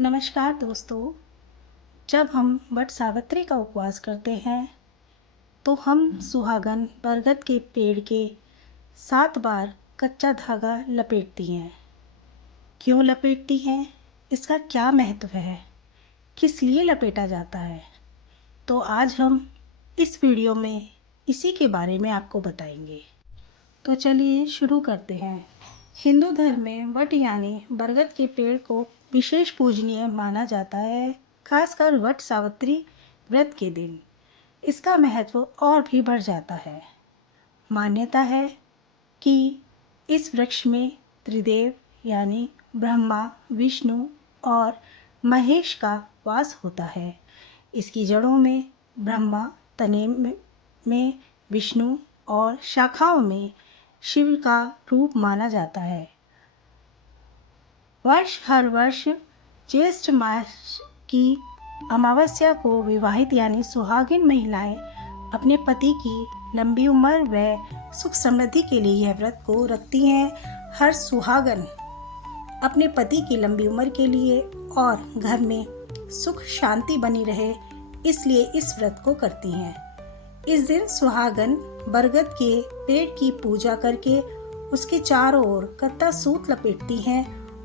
नमस्कार दोस्तों। जब हम वट सावित्री का उपवास करते हैं तो हम सुहागन बरगद के पेड़ के 7 बार कच्चा धागा लपेटती हैं। क्यों लपेटती हैं? इसका क्या महत्व है? किस लिए लपेटा जाता है? तो आज हम इस वीडियो में इसी के बारे में आपको बताएंगे। तो चलिए शुरू करते हैं। हिंदू धर्म में वट यानी बरगद के पेड़ को विशेष पूजनीय माना जाता है, खासकर वट सावित्री व्रत के दिन इसका महत्व और भी बढ़ जाता है। मान्यता है कि इस वृक्ष में त्रिदेव यानी ब्रह्मा, विष्णु और महेश का वास होता है। इसकी जड़ों में ब्रह्मा, तने में विष्णु और शाखाओं में शिव का रूप माना जाता है। हर वर्ष ज्येष्ठ मास की अमावस्या को विवाहित यानी सुहागिन महिलाएं अपने पति की लंबी उम्र व सुख समृद्धि के लिए यह व्रत को रखती हैं। हर सुहागन अपने पति की लंबी उम्र के लिए और घर में सुख शांति बनी रहे, इसलिए इस व्रत को करती हैं। इस दिन सुहागन बरगद के पेड़ की पूजा करके उसके चारों ओर कत्ता सूत लपेटती हैं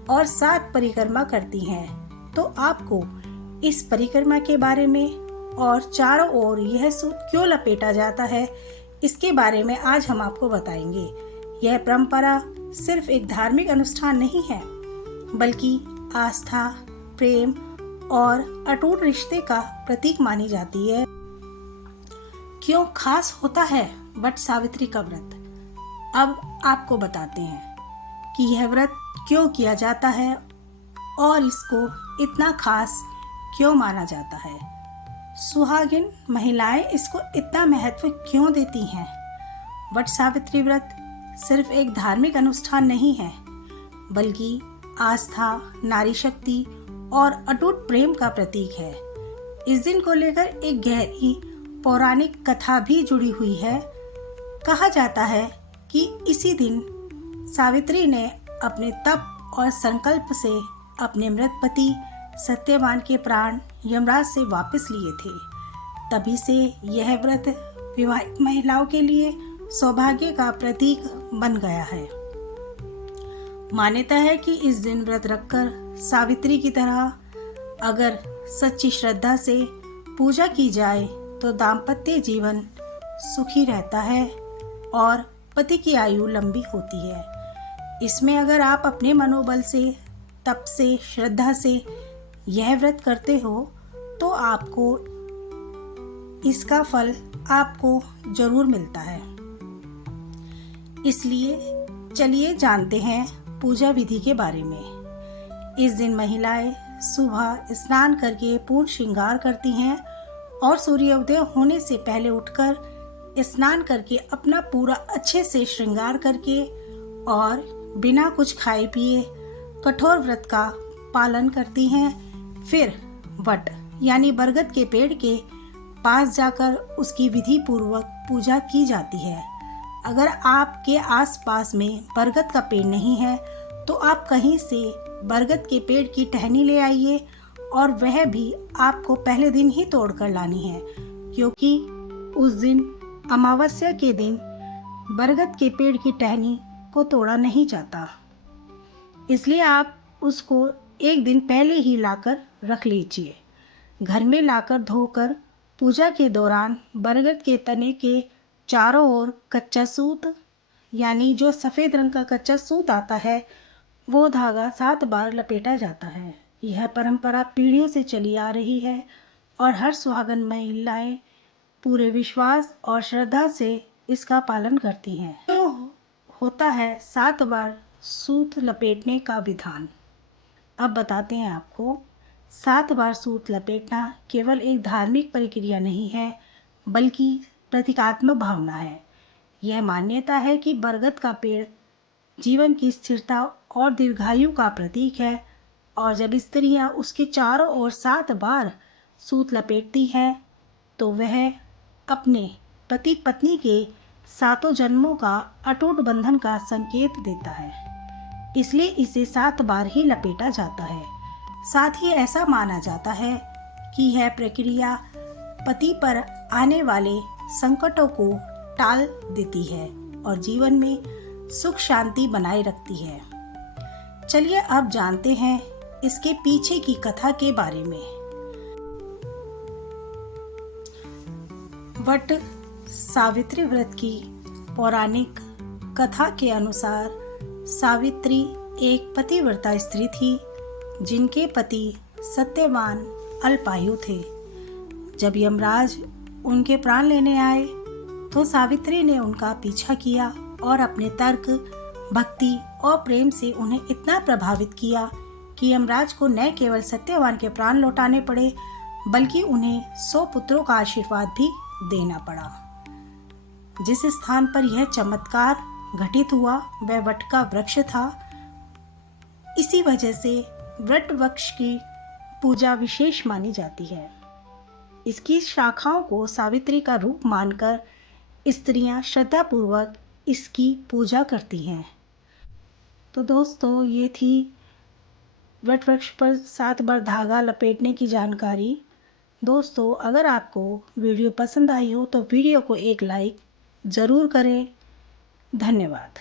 और 7 परिक्रमा करती हैं। तो आपको इस परिक्रमा के बारे में और चारों ओर यह सूत क्यों लपेटा जाता है, इसके बारे में आज हम आपको बताएंगे। यह परंपरा सिर्फ एक धार्मिक अनुष्ठान नहीं है, बल्कि आस्था, प्रेम और अटूट रिश्ते का प्रतीक मानी जाती है। क्यों खास होता है वट सावित्री का व्रत? अब आपको बताते हैं कि यह व्रत क्यों किया जाता है और इसको इतना खास क्यों माना जाता है। सुहागिन महिलाएं इसको इतना महत्व क्यों देती हैं? वट सावित्री व्रत सिर्फ एक धार्मिक अनुष्ठान नहीं है, बल्कि आस्था, नारी शक्ति और अटूट प्रेम का प्रतीक है। इस दिन को लेकर एक गहरी पौराणिक कथा भी जुड़ी हुई है। कहा जाता है कि इसी दिन सावित्री ने अपने तप और संकल्प से अपने मृत पति सत्यवान के प्राण यमराज से वापस लिए थे। तभी से यह व्रत विवाहित महिलाओं के लिए सौभाग्य का प्रतीक बन गया है। मान्यता है कि इस दिन व्रत रखकर सावित्री की तरह अगर सच्ची श्रद्धा से पूजा की जाए तो दाम्पत्य जीवन सुखी रहता है और पति की आयु लंबी होती है। इसमें अगर आप अपने मनोबल से, तप से, श्रद्धा से यह व्रत करते हो तो आपको इसका फल आपको जरूर मिलता है। इसलिए चलिए जानते हैं पूजा विधि के बारे में। इस दिन महिलाएं सुबह स्नान करके पूर्ण श्रृंगार करती हैं और सूर्योदय होने से पहले उठकर स्नान करके अपना पूरा अच्छे से श्रृंगार करके और बिना कुछ खाए पिए कठोर व्रत का पालन करती हैं। फिर वट यानी बरगद के पेड़ के पास जाकर उसकी विधि पूर्वक पूजा की जाती है। अगर आपके आसपास में बरगद का पेड़ नहीं है तो आप कहीं से बरगद के पेड़ की टहनी ले आइए और वह भी आपको पहले दिन ही तोड़ कर लानी है, क्योंकि उस दिन अमावस्या के दिन बरगद के पेड़ की टहनी को तोड़ा नहीं जाता। इसलिए आप उसको एक दिन पहले ही लाकर रख लीजिए। घर में लाकर धोकर पूजा के दौरान बरगद के तने के चारों ओर कच्चा सूत यानी जो सफ़ेद रंग का कच्चा सूत आता है वो धागा 7 बार लपेटा जाता है। यह परंपरा पीढ़ियों से चली आ रही है और हर सुहागन महिलाएं पूरे विश्वास और श्रद्धा से इसका पालन करती हैं। तो होता है 7 बार सूत लपेटने का विधान। अब बताते हैं आपको। 7 बार सूत लपेटना केवल एक धार्मिक प्रक्रिया नहीं है, बल्कि प्रतीकात्मक भावना है। यह मान्यता है कि बरगद का पेड़ जीवन की स्थिरता और दीर्घायु का प्रतीक है और जब स्त्रियां उसके चारों ओर 7 बार सूत लपेटती हैं तो वह अपने पति पत्नी के 7 जन्मों का अटूट बंधन का संकेत देता है। इसलिए इसे 7 बार ही लपेटा जाता है। साथ ही ऐसा माना जाता है कि यह प्रक्रिया पति पर आने वाले संकटों को टाल देती है और जीवन में सुख शांति बनाए रखती है। चलिए अब जानते हैं इसके पीछे की कथा के बारे में। वट सावित्री व्रत की पौराणिक कथा के अनुसार सावित्री एक पतिव्रता स्त्री थी जिनके पति सत्यवान अल्पायु थे। जब यमराज उनके प्राण लेने आए तो सावित्री ने उनका पीछा किया और अपने तर्क, भक्ति और प्रेम से उन्हें इतना प्रभावित किया कि यमराज को न केवल सत्यवान के प्राण लौटाने पड़े बल्कि उन्हें 100 पुत्रों का आशीर्वाद भी देना पड़ा। जिस स्थान पर यह चमत्कार घटित हुआ वह वट का वृक्ष था। इसी वजह से वट वृक्ष की पूजा विशेष मानी जाती है। इसकी शाखाओं को सावित्री का रूप मानकर स्त्रियां श्रद्धापूर्वक इसकी पूजा करती हैं। तो दोस्तों, ये थी वट वृक्ष पर 7 बार धागा लपेटने की जानकारी। दोस्तों, अगर आपको वीडियो पसंद आई हो तो वीडियो को एक लाइक ज़रूर करें। धन्यवाद।